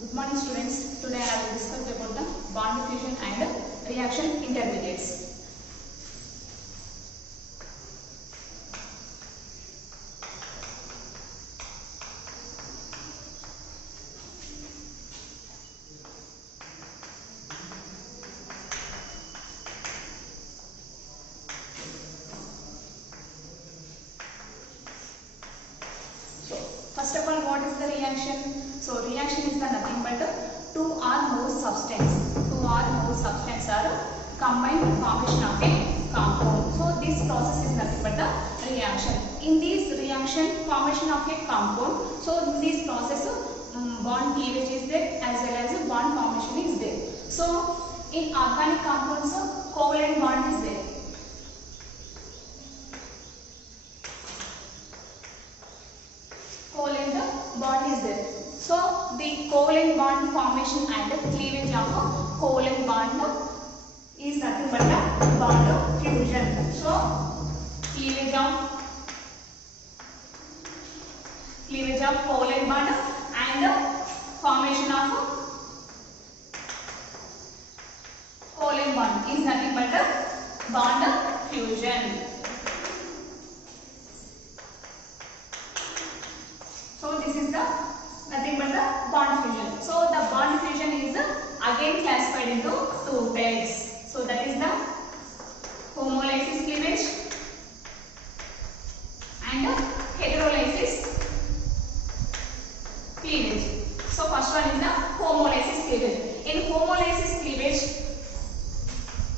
Good morning students. Today I will discuss about the bond diffusion and reaction intermediates. So first of all, what is the reaction? So reaction is the nothing but two or more substance. Two or more substance are combined formation of a compound. So this process is nothing but the reaction. In this reaction, formation of a compound. So in this process, bond cleavage is there as well as bond formation is there. So in organic compounds, covalent bond is there. Covalent bond is there. So the covalent bond formation and cleavage of covalent bond is nothing but a bond fusion. So cleavage of covalent bond and formation of covalent bond is nothing but a bond fusion. So this is the nothing but the bond fusion. So the bond fusion is again classified into two types. So that is the homolysis cleavage and heterolysis cleavage. So first one is the homolysis cleavage. In homolysis cleavage,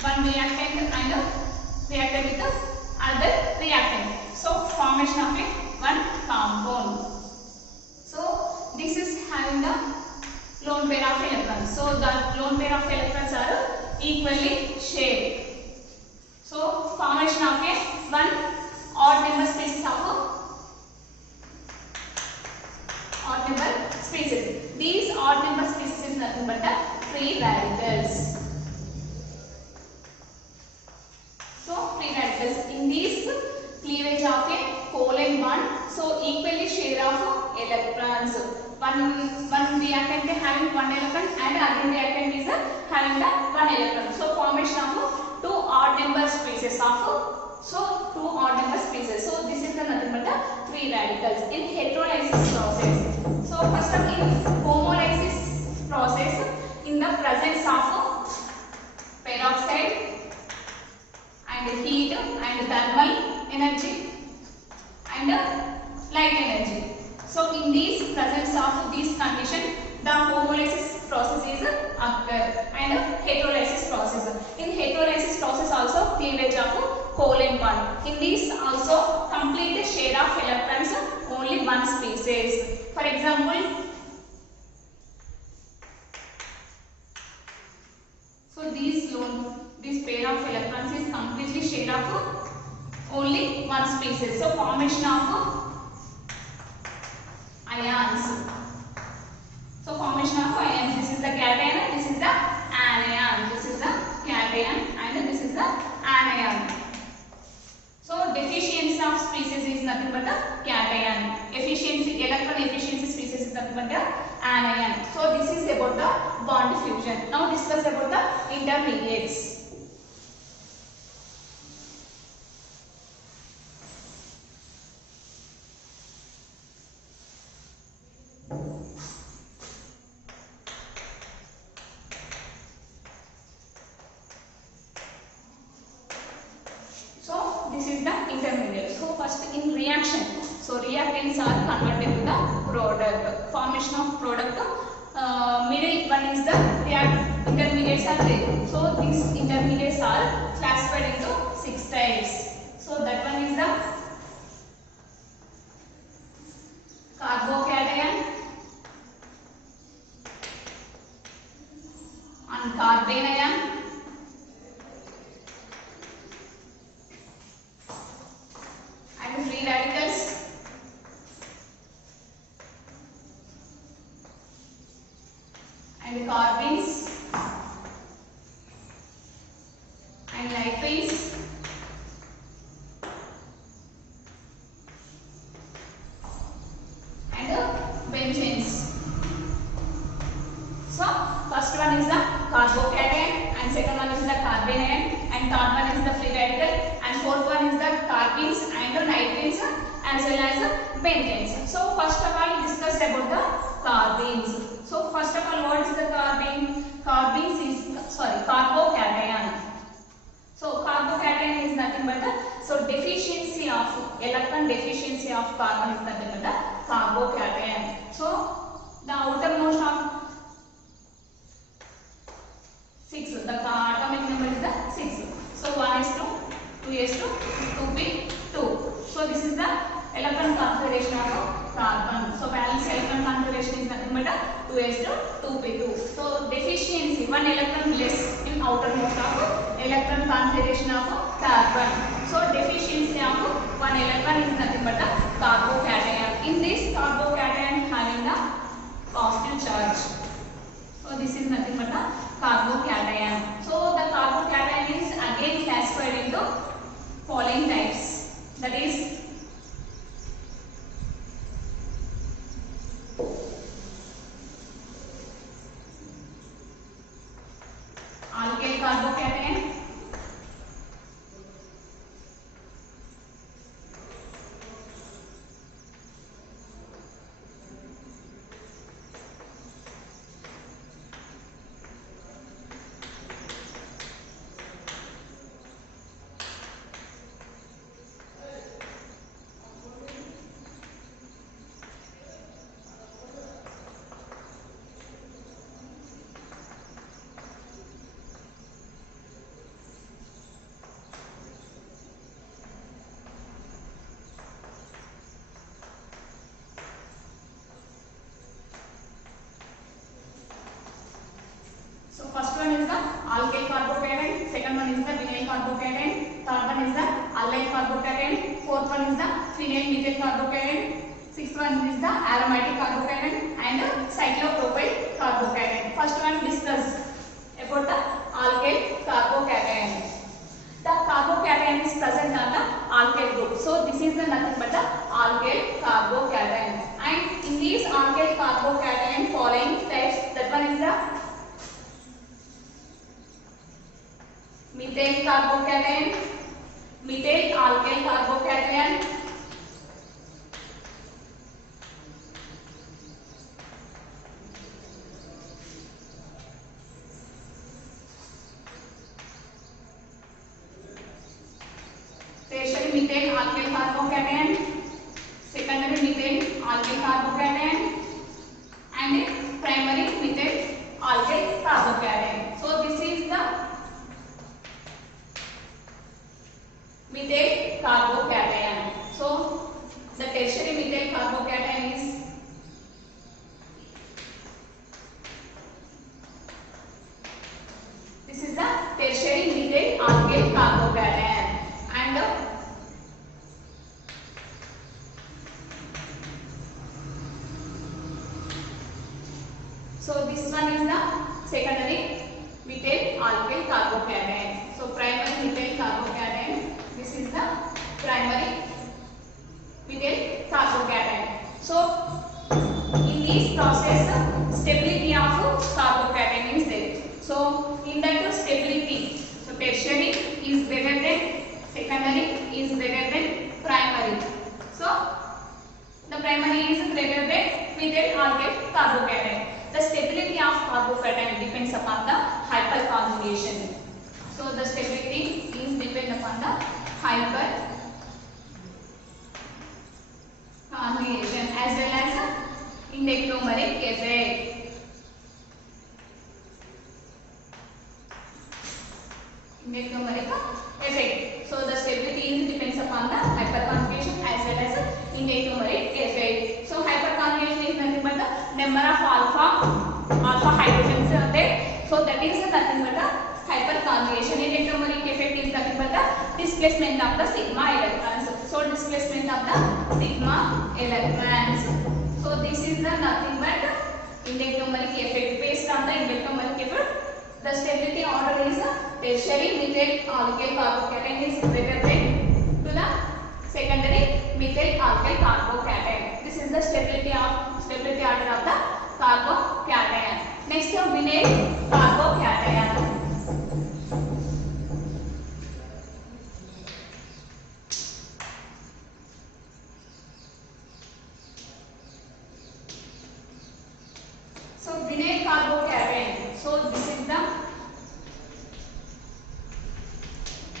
one reactant and reacted with another reactant. So formation of one compound. So this is having the lone pair of electrons. So the lone pair of electrons are equally shared. So formation of one odd number species These odd number species is nothing but the free radicals. So free radicals in these cleavage of a covalent bond. So equally share of electrons. One reactant having one electron and other reactant is having the one electron. So formation of two odd number species So this is the nothing but the free radicals in heterolysis process. So first of in homolysis process, in the presence of peroxide and heat and thermal energy and light energy. So in these presence of these condition, the homolysis process is occur and heterolysis process. In heterolysis process also cleavage of covalent bond. In this also complete share of electrons only one species. For example, so this pair of electrons is completely share of only one species. So formation of ions. So formation of ions. This is the cation, this is the anion. This is the cation and this is the anion. So deficiency of species is nothing but the cation. Electron efficiency species is nothing but the anion. So this is about the bond fusion. Now discuss about the intermediates. So this is the intermediate. So first in reaction, so reactants are converted to the product. Formation of product. Middle one is the intermediates are there. So these intermediates are classified into 6 types. So that one is the carbocation and carbanion and free radicals and carbons and lipases and benzenes. carbocation, and second one is the carbanion, and third one is the free radical, and fourth one is the carbenes and the nitrates as well as the pentenes. So first of all discuss about the carbenes. So first of all, what is the carbene? Carbenes is carbocation. So carbocation is nothing but the deficiency of electron deficiency of carbon is nothing but the carbocation. So the outermost of 6, the atomic number is the 6. So 1s2, 2s2, 2p, 2. So this is the electron configuration of carbon. So valence electron configuration is nothing but a 2s2, 2p2. So deficiency, 1 electron less in outermost of electron configuration of carbon. So deficiency of 1 electron is nothing but a carbocation. In this carbocation having the positive charge. So this is nothing but a carbocation. So the carbocation is again classified into following types. That is alkyl carbocation, alkyl carbocation, second one is the vinyl carbocation, third one is the allyl carbocation, fourth one is the phenyl methyl carbocation, sixth one is the aromatic carbocation and cyclopropyl carbocation. First one discuss about the alkyl carbocation. The carbocation is present on the alkyl group. So this is the nothing but the alkyl carbocation. And in these alkyl carbocation following types, that one is the methyl carbocation, methyl alkyl carbocation, tertiary methyl alkyl carbocation, secondary methyl alkyl carbocation, and primary methyl alkyl carbocation. So this is the methyl carbocation. So the tertiary methyl carbocation is the tertiary methyl alkyl carbocation, and so this one is the secondary methyl alkyl carbocation. So primary methyl carbocation, this is the primary methyl carbocation. So in this process stability of carbocation is there. So in that stability, so tertiary is better than secondary is better than primary. So the primary is greater than methyl alkyl carbocation. The stability of carbocation depends upon the hyperconjugation. So the stability is depend upon the hyperconjugation as well as endothermic effect. Endothermic effect. So the stability is depends upon the hyperconjugation as well as endothermic effect. So hyperconjugation is nothing but the number of alpha hydrogens are there. So that is nothing but the hyperconjugation. Endothermic effect is nothing but the displacement of the sigma electrons. So displacement of the sigma electrons. So this is the nothing but endothermic effect. Based on the endothermic effect, the stability order is tertiary methyl alkyl carbocation is greater than to the secondary methyl alkyl carbocation. This is the stability order of the carbocation. Next, vinyl carbocation. carbocation. So this is the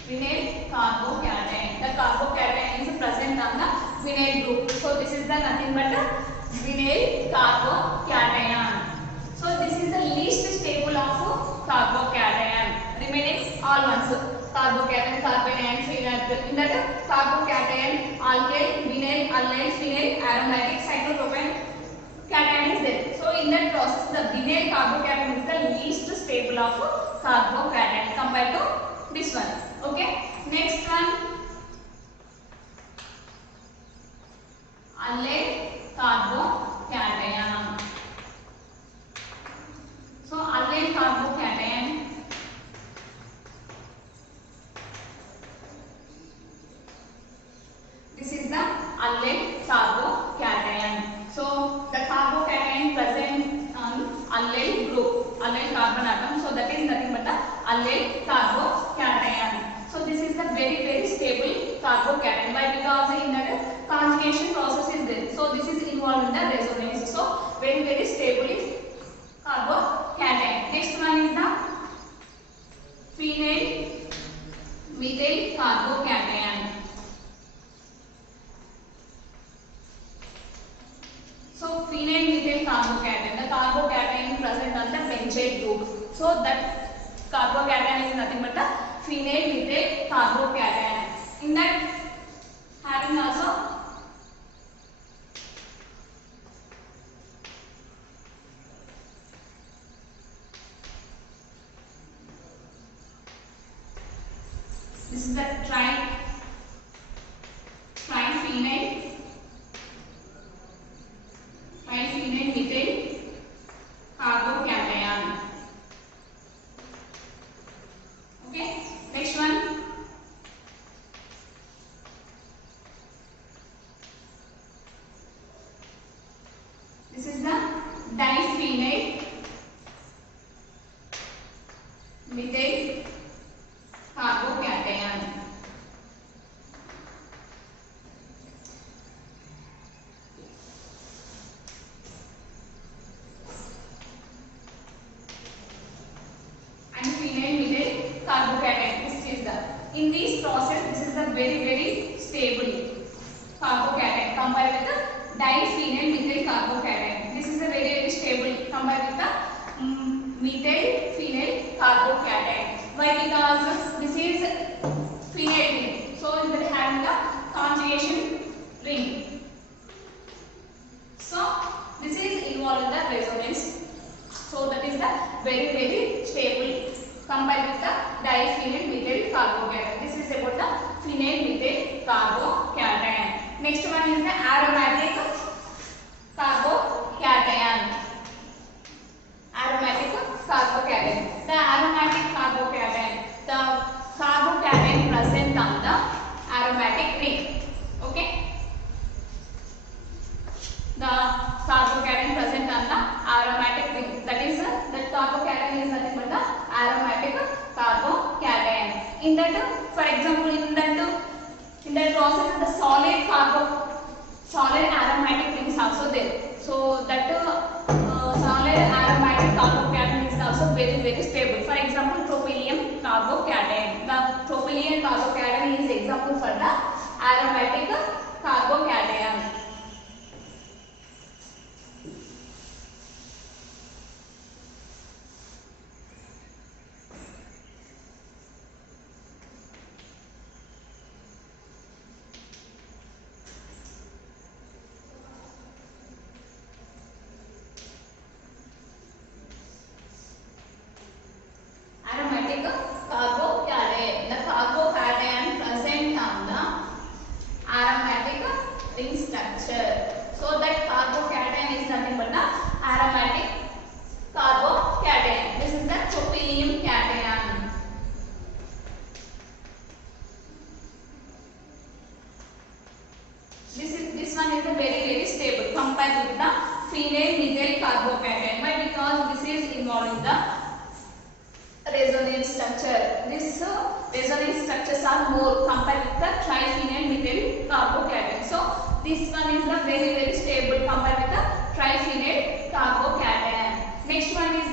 vinyl carbocation. The carbocation is present on the vinyl group. So this is the nothing but a vinyl carbocation. So this is the least stable of carbocation. Remaining all ones carbocation, carbanion, phenol. In that carbocation, alkyl, vinyl, allyl, phenyl, aromatic, cyclopropane cation is there. So in that process, the vinyl carbocation is the least stable of carbocation compared to this one. Okay. Next one, allyl carbocation. So allyl carbocation, this is the allyl carbocation. So the carbocation present on allyl group, allyl carbon atom. So that is nothing but the allyl carbocation. So this is the very stable carbocation. Why? Because in the conjugation process is there. So this is involved in the resonance. So very stable is carbocation. Next one is the phenyl methyl carbocation. So phenyl methyl carbocation, the carbocation is present on the benzyl group. So that carbocation is nothing but the phenyl methyl carbocation. In that having also this is the triphenyl methyl carbocation. Okay. Next one, this is the diphenyl methyl carbocation. And phenyl methyl carbocation. This is the, in this process, this is the very stable carbocation compared with the diphenyl methyl carbocation. This is the very stable compared with the methyl phenyl carbocation. Why? Because this is phenyl ring. So it will have the conjugation ring. So this is involved in the resonance. So that is the very stable compared with the diphenyl methyl carbocation. This is about the phenyl methyl carbocation. Next one is the aromatic carbocation. Aromatic carbocation. The aromatic carbocation, the carbocation present on the aromatic ring. Okay. The carbocation present on the aromatic ring. That is the carbocation is nothing but the aromatic carbocation. In that, for example, in that process, the solid aromatic rings also there. So that solid aromatic carbocation is also very stable. For example, tropylium carbocation. The tropylium carbocation is example for the aromatic carbocation. Aromatic carbocation. The carbocation present on the aromatic ring structure. So that carbocation is nothing but the aromatic carbocation. This is the tropylium cation. This one is a very stable compared with the phenyl methyl carbocation. Why? Because this is involved in the resonance structure. This resonance structures are more compared with the triphenyl methyl carbocation. So this one is the very stable compared with the triphenyl carbocation. Next one is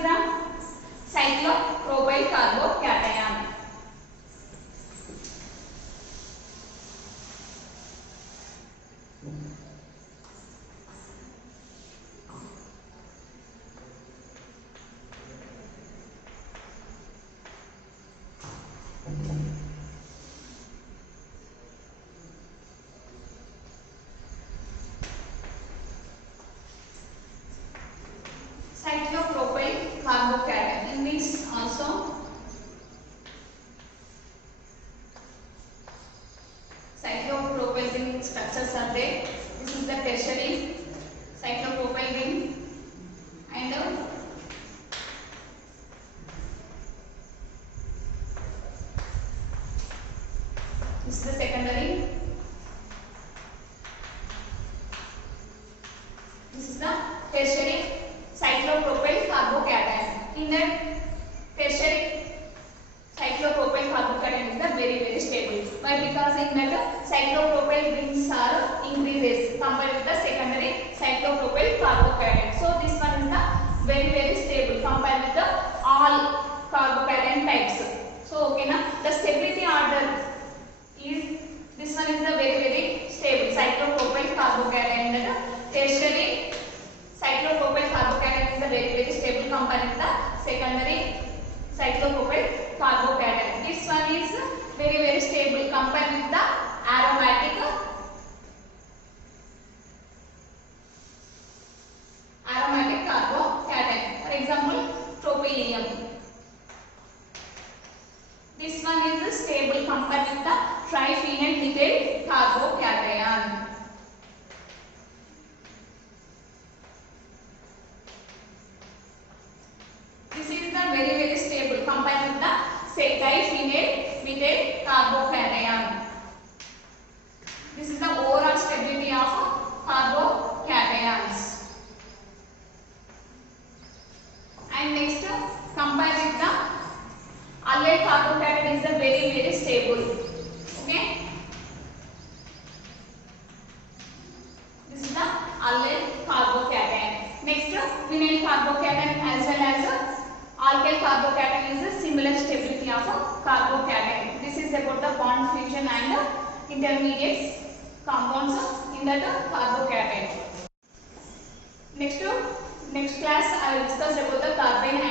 carbocation. In this also cyclopropyl ring structures are there. This is the tertiary cyclopropyl ring, and this is the secondary. This is the tertiary cyclopropyl carbocation. In that tertiary cyclopropyl carbocation is the very stable. Why? Because in that cyclopropyl rings are increases compared with the secondary cyclopropyl carbocation. So this one is the very stable compared with the all carbocation types. So okay na, the stability order is this one is the very stable cyclopropyl carbocation. That tertiary cyclopropyl carbocation is the very stable compared with the secondary cyclopropyl carbocation. This one is very stable compared with the aromatic carbocation. For example, tropylium. This one is stable compared with the triphenyl methyl carbocation. This is the very stable compared with the diphenyl methyl carbocation. This is the overall stability of carbocations. And next, compare with the allyl carbocation is the very stable. Okay. This is the allyl carbocation. Next, vinyl carbocation as well as alkyl carbocation is a similar stability of carbocation. This is about the bond fusion and intermediate compounds in that carbocation. Next class I will discuss about the carbene